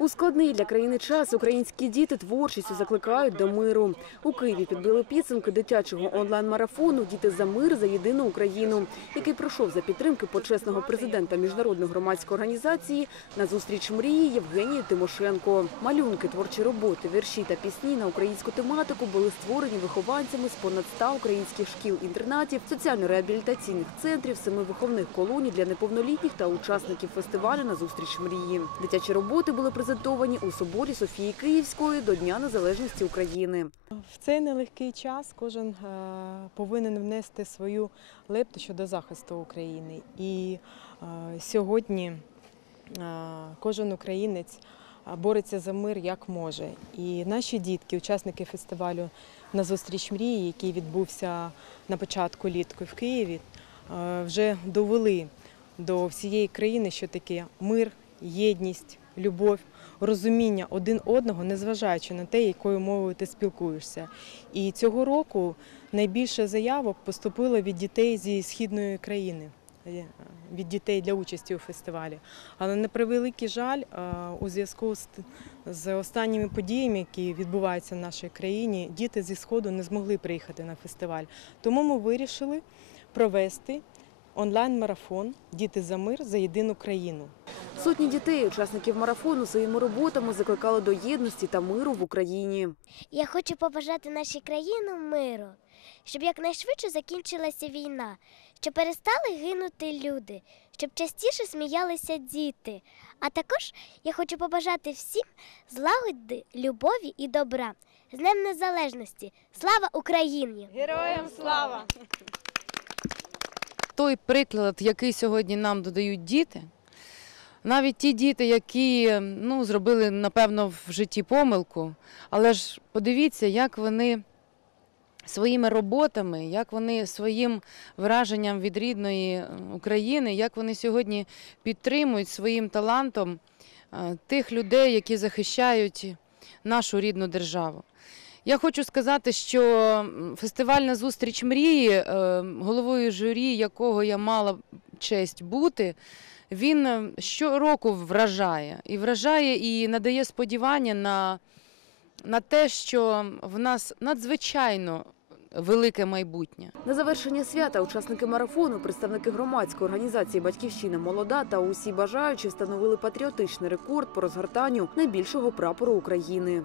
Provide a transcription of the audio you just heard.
У складний для країни час українські діти творчістю закликають до миру. У Києві підбили підсумки дитячого онлайн-марафону Діти за мир за єдину Україну, який пройшов за підтримки почесного президента міжнародної громадської організації на зустріч мрії Євгенії Тимошенко. Малюнки, творчі роботи, вірші та пісні на українську тематику були створені вихованцями з понад 100 українських шкіл-інтернатів, соціально-реабілітаційних центрів, семи виховних колоній для неповнолітніх та учасників фестивалю на зустріч мрії. Дитячі роботи були презентовані у соборі Софії Київської до Дня Незалежності України. В цей нелегкий час кожен е, повинен внести свою лепту щодо захисту України. І е, сьогодні е, кожен українець бореться за мир як може. І наші дітки, учасники фестивалю на зустріч мрії, який відбувся на початку літку в Києві, вже довели до всієї країни, що таке мир, єдність, любов, розуміння один одного, незважаючи на те, якою мовою ти спілкуєшся. І цього року найбільше заявок поступило від дітей зі східної країни. е, Від дітей для участі у фестивалі. Але на превеликий жаль, е, у зв'язку з, з останніми подіями, які відбуваються в нашій країні, діти зі сходу не змогли приїхати на фестиваль. Тому ми вирішили провести онлайн-марафон Діти за мир за єдину країну. Сотні дітей, учасників марафону, своїми роботами закликали до єдності та миру в Україні. Я хочу побажати нашій країні миру, щоб якнайшвидше закінчилася війна, щоб перестали гинути люди, щоб частіше сміялися діти. А також я хочу побажати всім злагоди, любові і добра. З Днем Незалежності! Слава Україні! Героям слава! той приклад, який сьогодні нам додають діти, навіть ті діти, які ну, зробили, напевно, в житті помилку, але ж подивіться, як вони своїми роботами, як вони своїм враженням від рідної України, як вони сьогодні підтримують своїм талантом е, тих людей, які захищають нашу рідну державу. Я хочу сказати, що фестивальна зустріч мрії, е, головою журі, якого я мала честь бути, він е, щороку вражає. І вражає і надає сподівання на, на те, що в нас надзвичайно велике майбутнє. На завершення свята учасники марафону, представники громадської організації Батьківщина молода та усі бажаючі встановили патріотичний рекорд по розгортанню найбільшого прапору України.